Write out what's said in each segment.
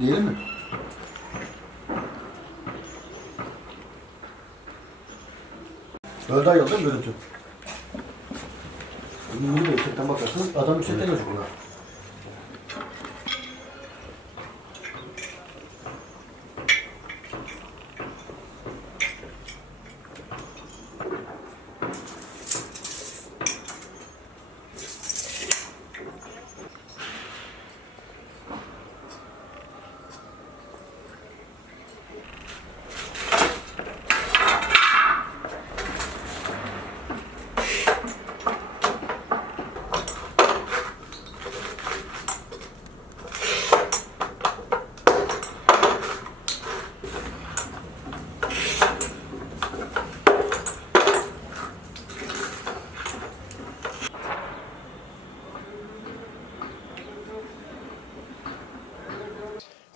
Değil mi? Böyle değil mi görüntü? Da yüksekten bakarsın. Adam yüksekten gözüküyor.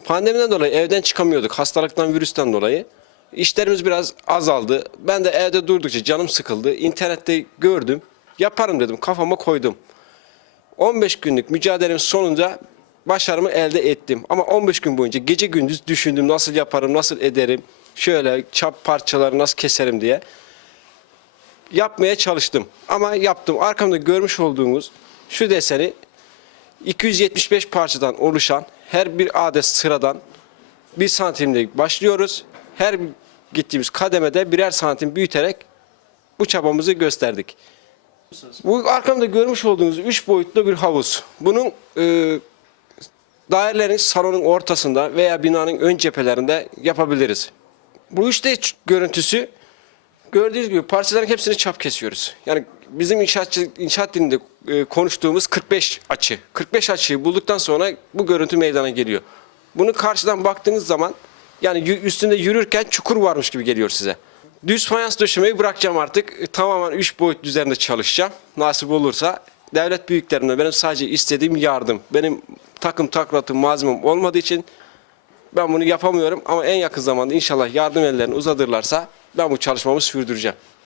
Pandemiden dolayı evden çıkamıyorduk. Hastalıktan, virüsten dolayı. İşlerimiz biraz azaldı. Ben de evde durdukça canım sıkıldı. İnternette gördüm. Yaparım dedim. Kafama koydum. 15 günlük mücadelemin sonunda başarımı elde ettim. Ama 15 gün boyunca gece gündüz düşündüm nasıl yaparım, nasıl ederim. Şöyle çap parçaları nasıl keserim diye. Yapmaya çalıştım. Ama yaptım. Arkamda görmüş olduğunuz şu deseni 275 parçadan oluşan her bir adet sıradan bir santimle başlıyoruz. Her gittiğimiz kademede birer santim büyüterek bu çabamızı gösterdik. Bu arkamda görmüş olduğunuz üç boyutlu bir havuz. Bunun e, dairelerin salonun ortasında veya binanın ön cephelerinde yapabiliriz. Bu işte görüntüsü gördüğünüz gibi parçaların hepsini çap kesiyoruz. Yani bizim inşaatçı, inşaat dilinde e, konuştuğumuz 45 açı. 45 açıyı bulduktan sonra bu görüntü meydana geliyor. Bunu karşıdan baktığınız zaman yani üstünde yürürken çukur varmış gibi geliyor size. Düz fayans döşemeyi bırakacağım artık. E, Tamamen 3 boyut üzerinde çalışacağım. Nasip olursa devlet büyüklerimle benim sadece istediğim yardım. Benim takım taklatım malzemem olmadığı için ben bunu yapamıyorum ama en yakın zamanda inşallah yardım ellerini uzatırlarsa ben bu çalışmamı sürdüreceğim.